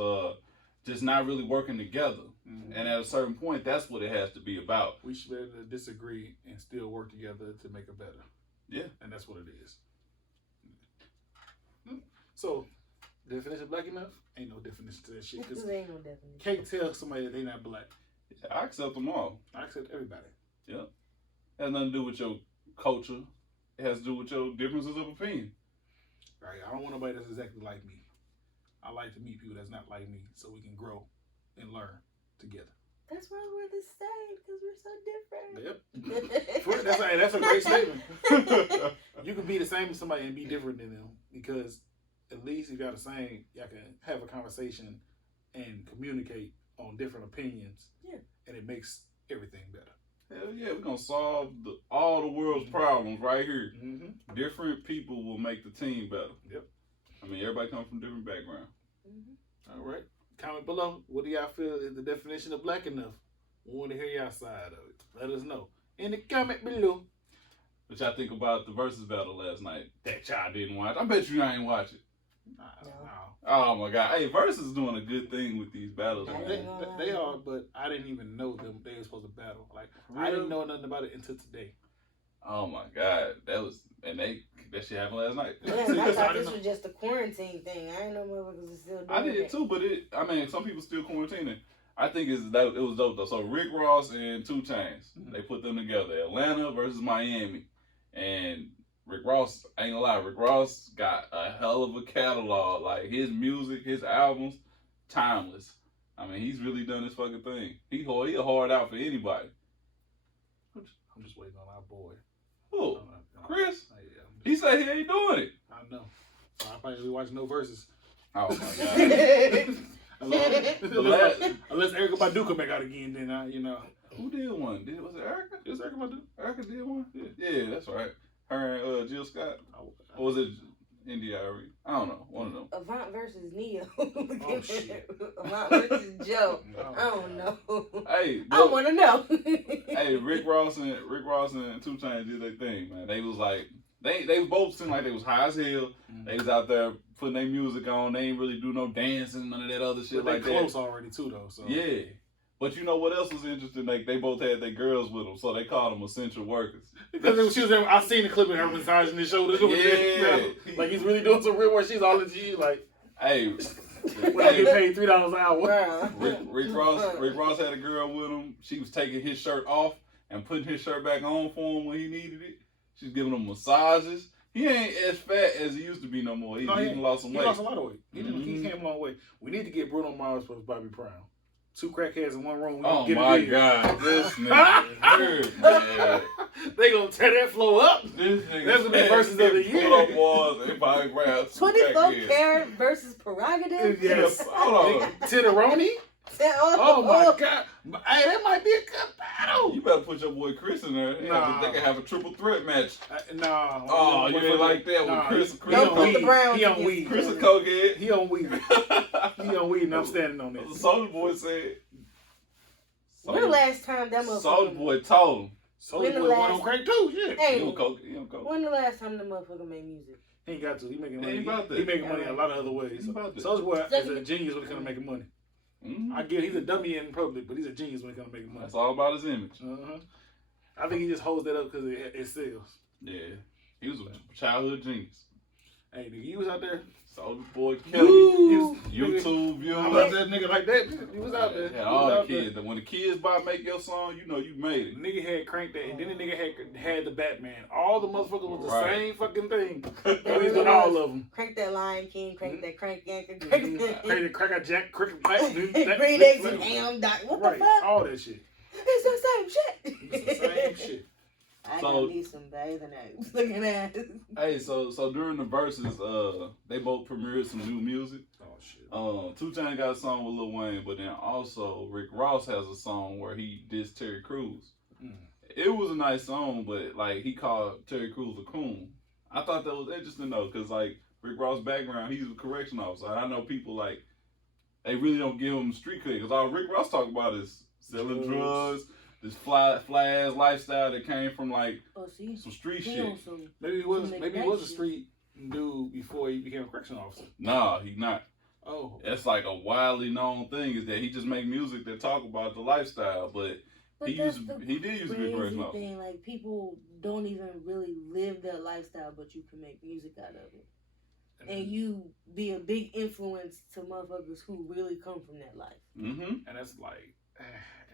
just not really working together. And at a certain point, that's what it has to be about. We should be able to disagree and still work together to make it better. Yeah, and that's what it is. So. Definition of black enough? Ain't no definition to that shit. There ain't no definition. Can't tell somebody that they not black. Yeah, I accept them all. I accept everybody. Yeah. It has nothing to do with your culture. It has to do with your differences of opinion. Right. I don't want nobody that's exactly like me. I like to meet people that's not like me so we can grow and learn together. That's why we're the same, because we're so different. Yep. That's a great statement. You can be the same as somebody and be different than them because at least if y'all the same, y'all can have a conversation and communicate on different opinions. Yeah. And it makes everything better. Hell yeah, we're going to solve all the world's problems right here. Different people will make the team better. Yep. I mean, everybody comes from different backgrounds. All right. Comment below. What do y'all feel is the definition of black enough? We want to hear y'all side of it. Let us know in the comment below. What y'all think about the versus battle last night that y'all didn't watch? I bet you ain't watch it. No. Oh my God! Hey, Versus doing a good thing with these battles. They are, but I didn't even know them. They were supposed to battle. Like I didn't know nothing about it until today. Oh my God, that shit happened last night. Man, I thought this was just a quarantine thing. I didn't know motherfuckers was still doing it. I did too, but some people still quarantining. I think it was dope though. So Rick Ross and 2 Chainz, they put them together. Atlanta versus Miami, and Rick Ross, ain't gonna lie, Rick Ross got a hell of a catalog. Like, his music, his albums, timeless. I mean, he's really done his fucking thing. He'll hard out for anybody. I'm just waiting on our boy. Who? Chris? Yeah, He said he ain't doing it. I know. So I probably be watching no verses. Oh my God. Unless Erykah Badu come back out again, then Who did one? Was it Erykah? It was Erykah Badu. Erykah did one? Yeah, that's right. Her and Jill Scott. Or was it India Ari? I don't know. One of them. Avant versus Neo. Oh, shit. Avant versus Joe. I don't know. Hey, I want to know. hey, Rick Ross and 2 Chainz did their thing, man. They was like, they both seemed like they was high as hell. Mm-hmm. They was out there putting their music on. They ain't really do no dancing, none of that other shit but like they that. close already too, though. So Yeah. But you know what else was interesting? Like they both had their girls with them, so they called them essential workers. Because she was there, I seen the clip of her massaging his shoulders. Yeah. Like he's really doing some real work. She's all into you, like, Hey, when I get paid $3 an hour. Rick Ross had a girl with him. She was taking his shirt off and putting his shirt back on for him when he needed it. She's giving him massages. He ain't as fat as he used to be no more. He lost some weight. He lost a lot of weight. He came a long way. We need to get Bruno Mars plus Bobby Brown. 2 crackheads in one room. Oh my God, this nigga weird, man. They gonna tear that flow up. This nigga That's gonna be versus of the year. Bruno Mars and Bobby Brown. 24 karat versus prerogative. Yes. Hold on. Titteroni. Oh my God. Hey, that might be a good battle. You better put your boy Chris in there. Nah. They can have a triple threat match. Nah. Oh, you ain't like that with Chris. Don't put the Browns He on against weed. Chris a cokehead. He on weed. He on weed, and I'm standing on it. Soulja Boy said. When the last time that motherfucker... Soulja Boy told him. Soulja Boy went on crack too. Shit. Hey, He on coke. when the last time the motherfucker made music? He ain't got to. He making He money. ain't about that. He making money in a lot of other ways. He about that. Soulja Boy is a genius when it comes to making money. Mm-hmm. I get he's a dummy in public, but he's a genius when it comes to making money. That's all about his image. I think he just holds that up because it sells. Yeah. He was a childhood genius. Hey, nigga, you was out there. Soulja Boy Kelly. YouTube views. How about that nigga like that? He was out there. Yeah, all the kids. When the kids make your song, you know you made it. Nigga had cranked that, and then the nigga had the Batman. All the motherfuckers was the Right. same fucking thing. He's done all of them. Crank that Lion King, crank that Crank Yankee, Crack a Jack, cricket black, Green Eggs and Ham, what the fuck? All that shit. It's the same shit. It's the same shit. I got me some bathing apes. Look at that. Hey, so during the verses, they both premiered some new music. Oh shit. 2 Chainz got a song with Lil Wayne, but then also Rick Ross has a song where he dissed Terry Crews. It was a nice song, but like he called Terry Crews a coon. I thought that was interesting though, cause like Rick Ross' background, he's a correction officer. I know people like they really don't give him street cred, cause all Rick Ross talk about is selling drugs. This fly ass lifestyle that came from like some street shit. Maybe he was a street dude before he became a correction officer. Nah, he not. Oh, that's like a widely known thing is that he just make music that talk about the lifestyle, but he did use to be a correction officer. Thing, like people don't even really live that lifestyle, but you can make music out of it, and you be a big influence to motherfuckers who really come from that life. And that's like.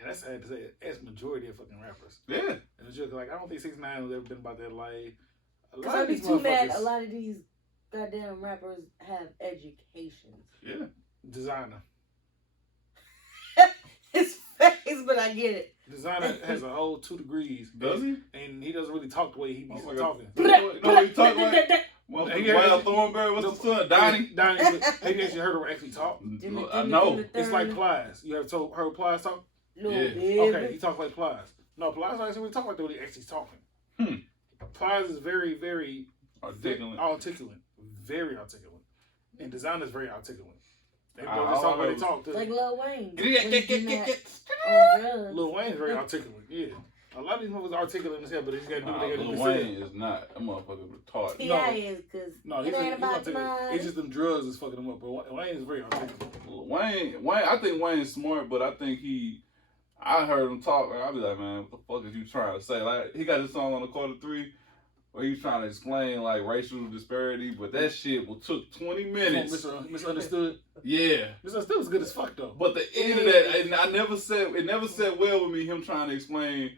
And that's sad to say. That's majority of fucking rappers. Yeah. And it's just like I don't think 6ix9ine has ever been about that life. Because I'd be too mad. A lot of these goddamn rappers have educations. Yeah. Designer. His face, but I get it. Designer has a whole 2 degrees. Does he? And he doesn't really talk the way he be talking. No, he talk like. Wild Thornberry, what's his son? Donnie? Have you actually heard her actually talk? I know. It's like Plies. You ever heard Plies talk? No, yeah. Okay, he talks like Plies. No, Plies don't actually talk like the way he actually talking. Plies is very, very articulate. Very articulate. And Designer is very articulate. They just talk when they talk too. Like Lil Wayne. Lil Wayne is very articulate, yeah. A lot of these motherfuckers are articulate as hell, but they just gotta do what they gotta do. Lil Wayne is not. That motherfucker retarded. T.I. is, because it ain't about mine. It's just them drugs is fucking him up, but Wayne is very articulate. Wayne, I think Wayne's smart, but I think I heard him talk, and I'll be like, man, what the fuck is you trying to say? Like, he got his song on the Quarter 3 where he was trying to explain, like, racial disparity, but that shit took 20 minutes. Misunderstood? Yeah. Misunderstood was good as fuck, though. But the end of that, and it never said well with me, him trying to explain,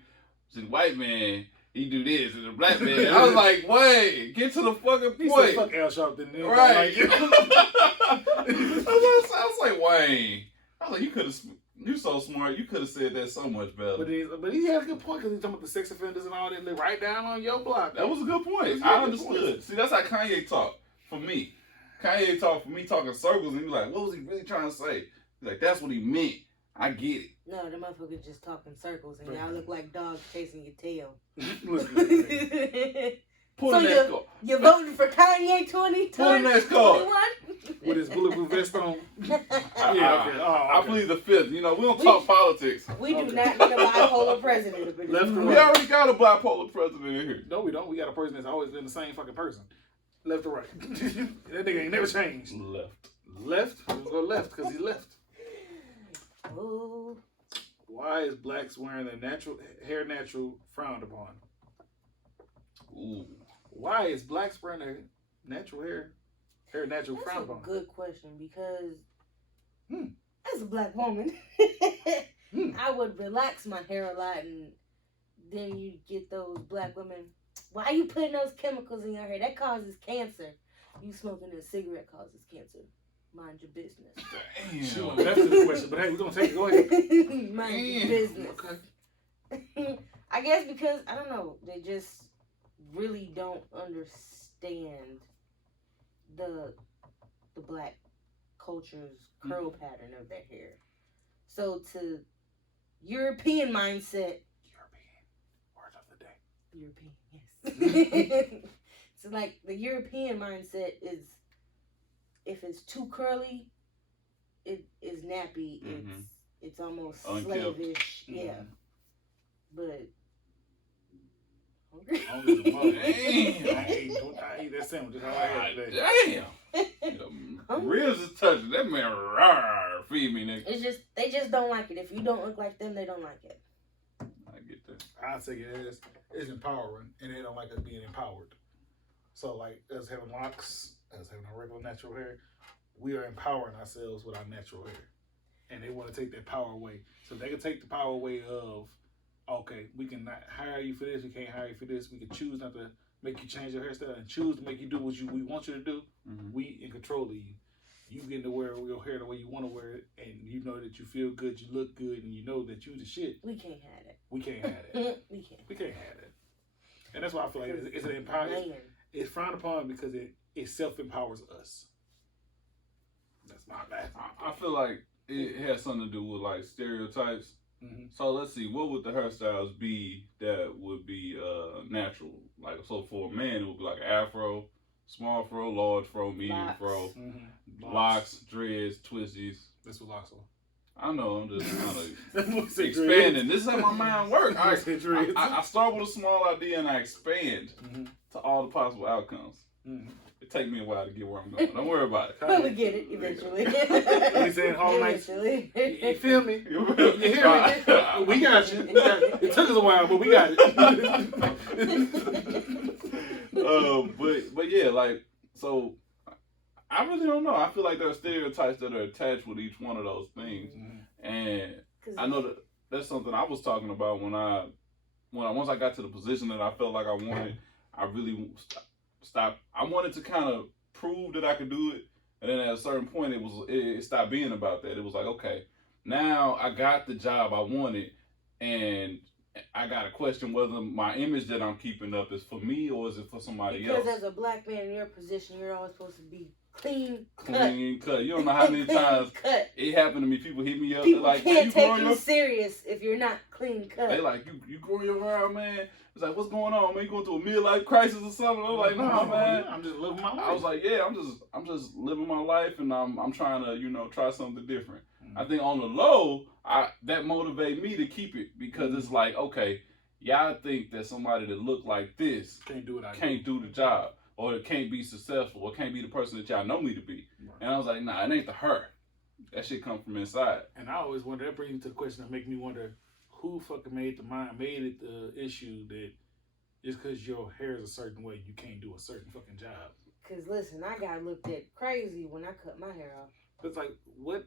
the white man, he do this, and the black man. I was like, wait, get to the fucking point. He said, fuck Al Sharpton. Right. I was like, Wayne. I was like, you could have. You so smart. You could have said that so much better. But he had a good point because he's talking about the sex offenders and all that. Live right down on your block. That was a good point. I understood. See, that's how Kanye talk for me. Kanye talk for me talking circles, and he's like, what was he really trying to say? He's like, that's what he meant. I get it. No, the motherfucker just talking circles, and y'all look like dogs chasing your tail. Pull the next card. You're voting for Kanye 2021? Pull the next card. With his bulletproof vest on. I plead the fifth. You know, we don't talk politics. We do not need a bipolar president. We already got a bipolar president in here. No, we don't. We got a person that's always been the same fucking person. Left or right. That nigga ain't never changed. Left. Left? We'll go left because he left. Oh. Why is blacks wearing their natural frowned upon? Ooh. Why is blacks wearing their natural hair natural frowned upon? That's a good question because as a black woman, I would relax my hair a lot, and then you get those black women. Why are you putting those chemicals in your hair? That causes cancer. You smoking a cigarette causes cancer. Mind your business. Damn. She went left to the question, but hey, we're gonna take it. Go ahead. Mind your business. Okay. I guess because I don't know, they just really don't understand the black culture's curl pattern of their hair. So to European mindset. Word of the day. European, yes. So like the European mindset is, if it's too curly, it is nappy. It's almost slavish. Mm-hmm. Yeah. But hungry. Damn. I ate that sandwich. That's all I had today. Damn. Ribs is touching. That man rawr, feed me, nigga. It's just they just don't like it. If you don't look like them, they don't like it. I get that. I take it as it's empowering, and they don't like us being empowered. So like us having locks, us having our regular natural hair, we are empowering ourselves with our natural hair. And they want to take that power away. So they can take the power away of, okay, we can not hire you for this, we can't hire you for this, we can choose not to make you change your hairstyle and choose to make you do what we want you to do. We in control of you. You get to wear your hair the way you want to wear it, and you know that you feel good, you look good, and you know that you the shit. We can't have it. We can't have it. We can't have it. And that's why I feel like it's an empowerment. It's frowned upon because it self-empowers us. That's my bad. I feel like it has something to do with like stereotypes. So let's see, what would the hairstyles be that would be natural? Like, so for a man, it would be like afro, small fro, large fro, medium fro, locks, dreads, twisties. That's what locks are. I know, I'm just kind of expanding. This is how my mind works. I start with a small idea and I expand to all the possible outcomes. It takes me a while to get where I'm going. Don't worry about it. We'll get it eventually. We saying Hall Nights. You feel me? You hear me? We got you. It took us a while, but we got it. But yeah, like, so I really don't know. I feel like there are stereotypes that are attached with each one of those things, and I know that that's something I was talking about when once I got to the position that I felt like I wanted. I really stopped. I wanted to kind of prove that I could do it, and then at a certain point, it stopped being about that. It was like, okay, now I got the job I wanted, and I got to question whether my image that I'm keeping up is for me or is it for somebody else. Because as a black man in your position, you're always supposed to be clean cut. You don't know how many times it happened to me. People hit me up. People like, can't take you serious if you're not clean cut. They like, you growing your hair out, man. It's like, what's going on, man? You going through a midlife crisis or something? I was like, nah, man. I'm just living my life. I was like, yeah, I'm just living my life, and I'm trying to, try something different. I think on the low, that motivated me to keep it because it's like, okay, y'all think that somebody that look like this can't do the job, or it can't be successful, or can't be the person that y'all know me to be. Right. And I was like, nah, it ain't the her. That shit come from inside. And I always wonder, that brings me to the question that make me wonder, who fucking made it the issue that just because your hair is a certain way, you can't do a certain fucking job? Because listen, I got looked at crazy when I cut my hair off. It's like, what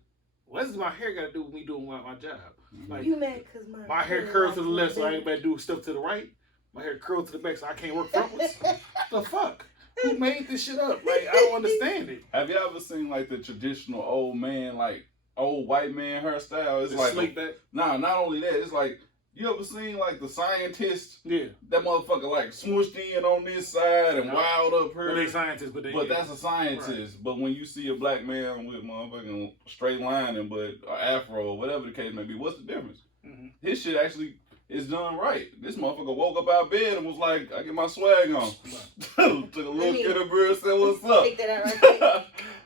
does my hair got to do with me doing my job? Like, you mad because my hair curls to the left, so I ain't better do stuff to the right. My hair curls to the back, so I can't work frontwards. The fuck? Who made this shit up? Like, I don't understand it. Have you ever seen like the traditional old man like old white man hairstyle. It's like slick back. Nah, not only that. It's like you ever seen like the scientist? Yeah. That motherfucker like smooshed in on this side and wild up here. Well, they scientists, but that's a scientist. Right. But when you see a black man with motherfucking straight lining, but afro or whatever the case may be, what's the difference? Mm-hmm. His shit actually is done right. This motherfucker woke up out of bed and was like, I get my swag on. Took a little kid of bread and said, what's up? Take that out right quick.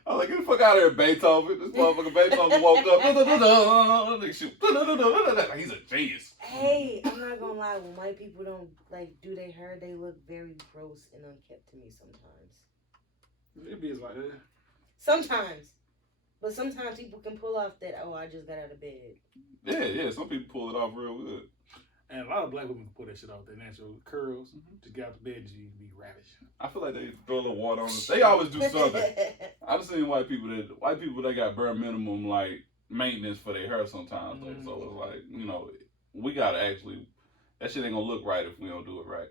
I was like, get the fuck out of here, Beethoven. This motherfucker Beethoven woke up. He's a genius. Hey, I'm not gonna lie. When white people don't like do their hair, they look very gross and unkept to me sometimes. It be like that. Sometimes. But sometimes people can pull off that, oh, I just got out of bed. Yeah. Some people pull it off real good. And a lot of black women can pull that shit off, their natural curls, to get out the bed and be ravished. I feel like they throw a little water on it. They always do something. I've seen white people that got bare minimum like maintenance for their hair sometimes. Mm-hmm. So it's like, you know, we gotta actually, that shit ain't gonna look right if we don't do it right.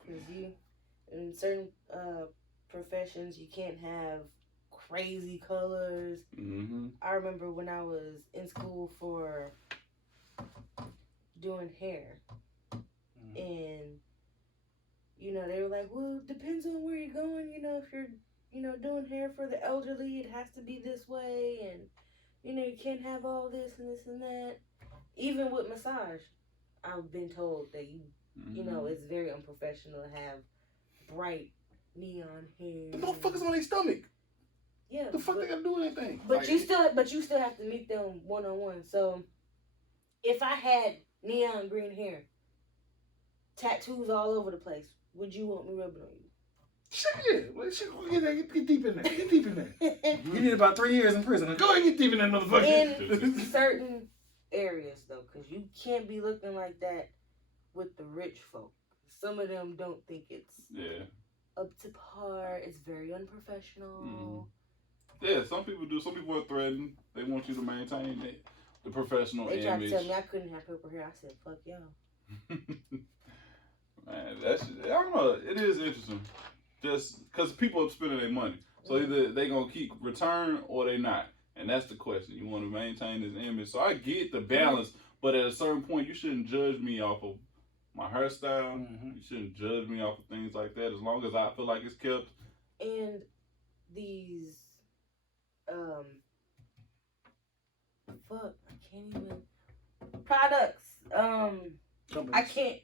Because in certain professions, you can't have crazy colors. Mm-hmm. I remember when I was in school for doing hair, and you know, they were like, well, it depends on where you're going. You know, if you're, you know, doing hair for the elderly, it has to be this way, and you know, you can't have all this and this and that. Even with massage, I've been told that you know, it's very unprofessional to have bright neon hair. The motherfuckers on their stomach. Yeah. The fuck they gotta do with anything? But like, you still have to meet them one-on-one. So if I had neon green hair, tattoos all over the place, would you want me rubbing on you? Shit, well, get deep in there. Get deep in there. You need about 3 years in prison. Go ahead and get deep in that motherfucker. In certain areas, though, because you can't be looking like that with the rich folk. Some of them don't think it's up to par. It's very unprofessional. Yeah, some people do. Some people are threatened. They want you to maintain the professional image. They tried to tell me I couldn't have purple hair. I said, fuck y'all. Man, I don't know. It is interesting. Just because people are spending their money. So either they going to keep return or they not. And that's the question. You want to maintain this image. So I get the balance, but at a certain point, you shouldn't judge me off of my hairstyle. You shouldn't judge me off of things like that as long as I feel like it's kept. And these, I can't even, products, I can't,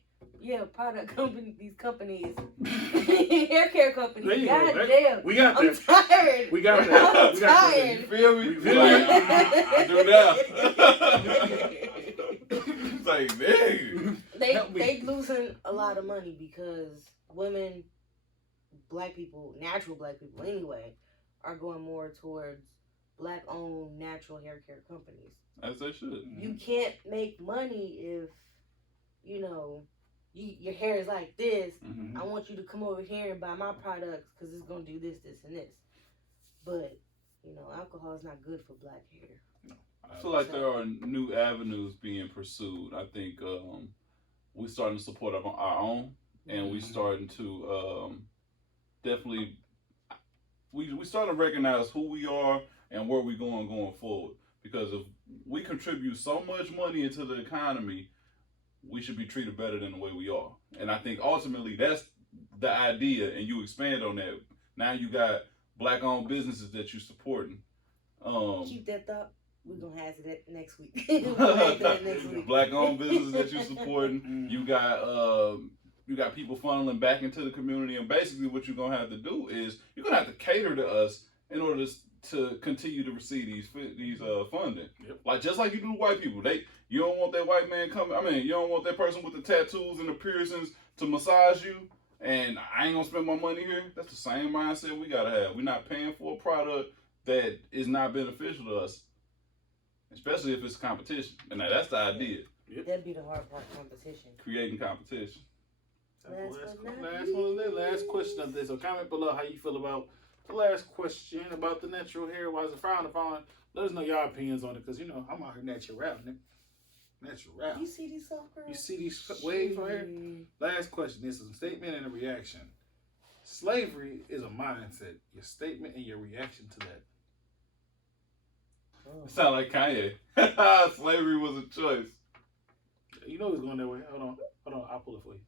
product company, these companies, hair care companies, god damn. We got that. I'm tired. We got that. I'm tired. You feel me? Like, I do that. It's like, dang. They losing a lot of money because women, black people, natural black people anyway, are going more towards black-owned natural hair care companies. As they should. You can't make money if, you know, your hair is like this. I want you to come over here and buy my products because it's going to do this, this, and this. But, you know, alcohol is not good for black hair. No. I feel like there are new avenues being pursued. I think we're starting to support our own, and we're starting to definitely, we starting to recognize who we are and where we're going forward. Because if we contribute so much money into the economy, we should be treated better than the way we are. And I think ultimately that's the idea, and you expand on that. Now you got black-owned businesses that you're supporting. Keep that thought. We're going to have it next week. Black-owned businesses that you're supporting. You got people funneling back into the community, and basically what you're going to have to do is you're going to have to cater to us in order to continue to receive these funding. Yep. Like just like you do white people. You don't want that white man coming. I mean, you don't want that person with the tattoos and the piercings to massage you, and I ain't gonna spend my money here. That's the same mindset we gotta have. We're not paying for a product that is not beneficial to us, especially if it's competition. And now that's the idea. Yep. That'd be the hard part, competition. Creating competition. Last question of this. So comment below how you feel about the last question about the natural hair. Why is it frowned upon? Let us know your opinions on it, because, you know, I'm out here natural. Natural. You see these soft girls? You see these waves right here? Last question. This is a statement and a reaction. Slavery is a mindset. Your statement and your reaction to that. Sound like Kanye. Slavery was a choice. You know it's going that way. Hold on. I'll pull it for you.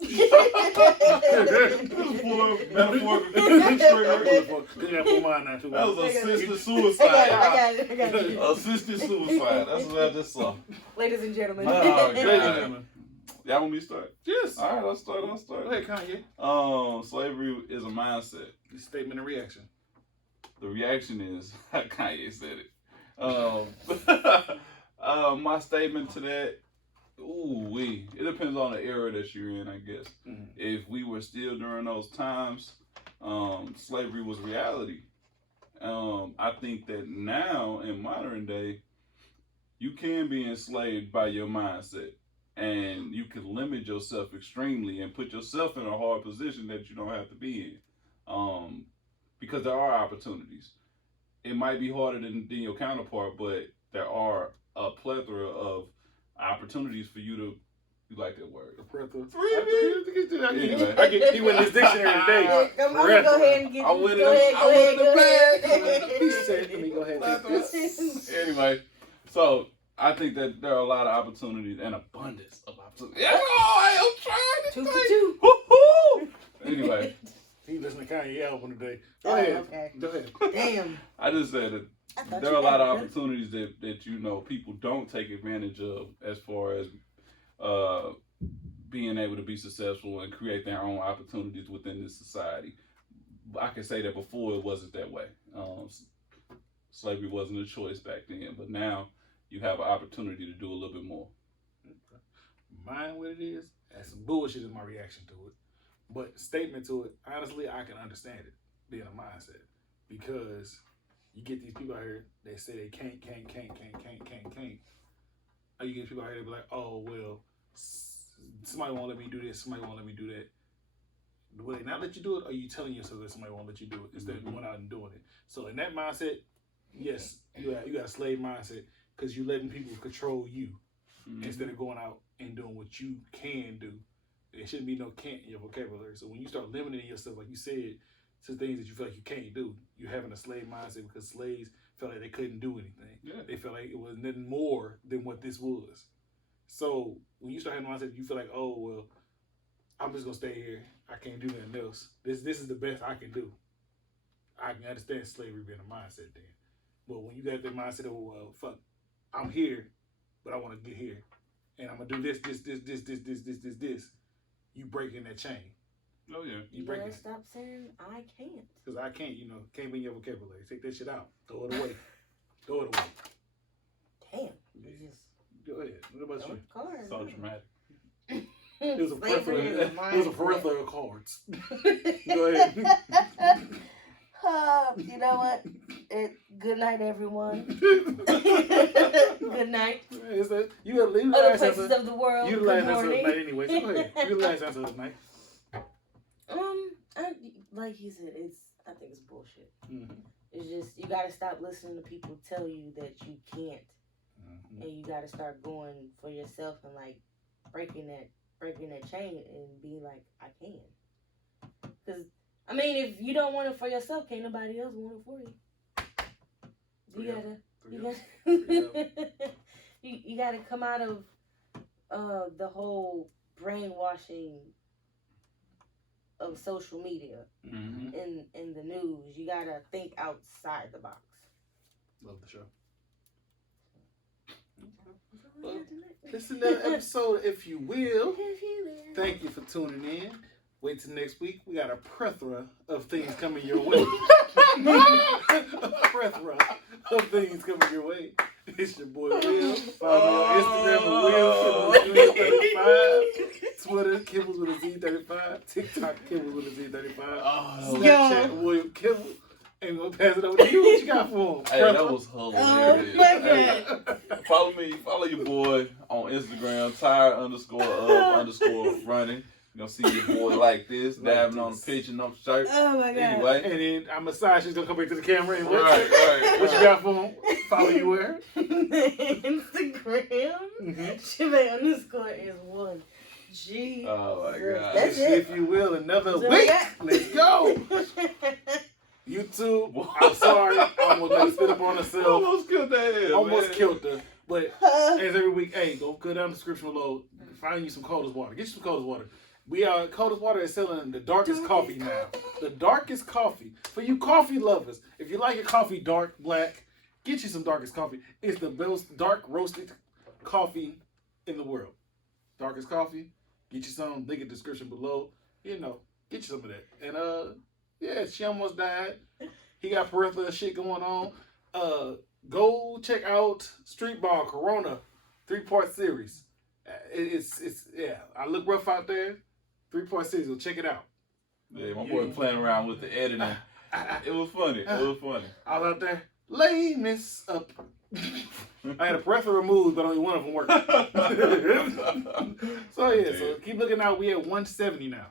That was assisted suicide. I got it. Assisted suicide. That's what I just saw. Ladies and gentlemen. Oh, Ladies and gentlemen. Y'all want me to start? Yes. All right, let's start. Go ahead, Kanye. Slavery is a mindset. Statement and reaction. The reaction is Kanye said it. My statement to that, it depends on the era that you're in, I guess. Mm-hmm. If we were still during those times, slavery was reality. I think that now in modern day, you can be enslaved by your mindset, and you can limit yourself extremely and put yourself in a hard position that you don't have to be in. Because there are opportunities. It might be harder than your counterpart, but there are a plethora of opportunities for you to, you like that word? A plethora. Anyway. I get he went in his dictionary today. I'm gonna go ahead and get I went go ahead. He said, let me go ahead and take this. Anyway, so I think that there are a lot of opportunities and abundance of opportunities. I'm trying to 2 for think. 2. Woo-hoo! Anyway. He listened to Kanye album today. Oh, Go ahead. okay. Go ahead. Damn. I just said that there are a lot of opportunities that people don't take advantage of as far as being able to be successful and create their own opportunities within this society. I can say that before it wasn't that way. Slavery wasn't a choice back then, but now you have an opportunity to do a little bit more. Mine what it is, that's some bullshit is my reaction to it. But statement to it, honestly, I can understand it being a mindset, because you get these people out here, they say they can't. Or you get people out here that be like, oh, well, somebody won't let me do this, somebody won't let me do that. Will they not let you do it, or are you telling yourself that somebody won't let you do it instead of going out and doing it? So in that mindset, yes, you got a slave mindset, because you're letting people control you instead of going out and doing what you can do. There shouldn't be no can't in your vocabulary. So when you start limiting yourself, like you said, to things that you feel like you can't do, you're having a slave mindset, because slaves felt like they couldn't do anything. Yeah. They felt like it was nothing more than what this was. So when you start having a mindset, you feel like, oh, well, I'm just going to stay here. I can't do nothing else. This is the best I can do. I can understand slavery being a mindset then. But when you got that mindset of, well, fuck, I'm here, but I want to get here. And I'm going to do this. You breaking that chain. Oh, yeah. You gotta stop saying I can't. Because I can't, can't be in your vocabulary. Take that shit out. Throw it away. Throw it away. Damn. You just go ahead. What about you? Cards, So dramatic. It was a plethora of cards. Go Go ahead. You know what? Good night, everyone. Good night. You other places of the world. You the last answer of the night anyway. So go ahead. You the last answer of the night. Like he said, I think it's bullshit. Mm-hmm. It's just, you gotta stop listening to people tell you that you can't, and you gotta start going for yourself and like breaking that chain and be like, I can. Because I mean, if you don't want it for yourself, can't nobody else want it for you. You gotta come out of the whole brainwashing of social media in the news. You gotta think outside the box. Love the show. Well, listen to the episode, if you will. Thank you for tuning in. Wait till next week. We got a plethora of things coming your way. A plethora of things coming your way. It's your boy Will. Follow me on Instagram at Will. Twitter, Kibbles with a Z35. TikTok, Kibbles with a Z35. Snapchat, William Kibble. And we'll pass it over to you. What you got for him? Hey, that was hilarious. Hey, follow your boy on Instagram, tired_of_running. You gonna see your boy like this, dabbing on the pitch and on the shirt. Oh my god. Anyway. And then Massage is gonna come back to the camera and right. What you got for him? Follow you where? Instagram. Shive_is1. G. Oh my god. That's it. If you will, another week. Let's go. YouTube, I'm sorry. I almost let her spit up on herself. Almost killed that ass, Almost man. killed her. But as every week, hey, go down the description below. Find you some coldest water. Get you some coldest water. Coldest water is selling the darkest coffee now. The darkest coffee. For you coffee lovers, if you like your coffee dark, black, get you some darkest coffee. It's the most dark roasted coffee in the world. Darkest coffee. Get you some. Link in the description below. You know, get you some of that. And yeah, she almost died. He got peripheral shit going on. Go check out Street Ball Corona 3-part series. It's I look rough out there. 3-part series. Go check it out. Yeah, my boy playing around with the editing. It was funny. It was funny. I was out there. Lameness up. I had a peripheral removed, but only one of them worked. So yeah, so keep looking out. We at 170 now.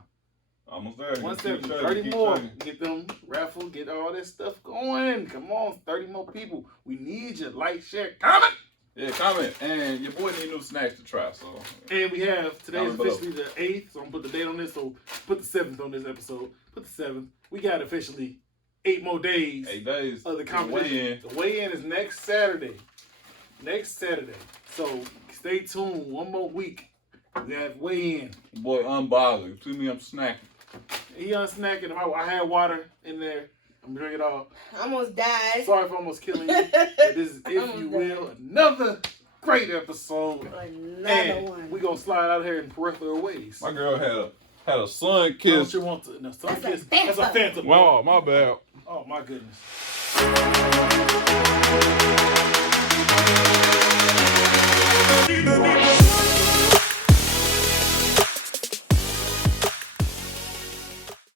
Almost there. 170. 30 more. Get them raffle. Get all that stuff going. Come on, 30 more people. We need you. Like, share, comment. Yeah, comment. And your boy need new snacks to try. So. And we have today's Comment officially the 8th. So I'm gonna put the date on this. So put the 7th on this episode. Put the 7th. We got officially 8 more days. 8 days of the competition. The weigh-in is next Saturday. Next Saturday. So stay tuned. One more week. We have weigh-in. Your boy unbothered. See me, I'm snacking. He unsnacking. I had water in there. I'm drinking it all. I almost died. Sorry for almost killing you. But this is, if you will, another great episode. Another one. We're gonna slide out here in peripheral ways. My girl had a sun kiss. Don't you want to? No, sun That's a kiss. That's a phantom. Wow, my bad. Oh my goodness.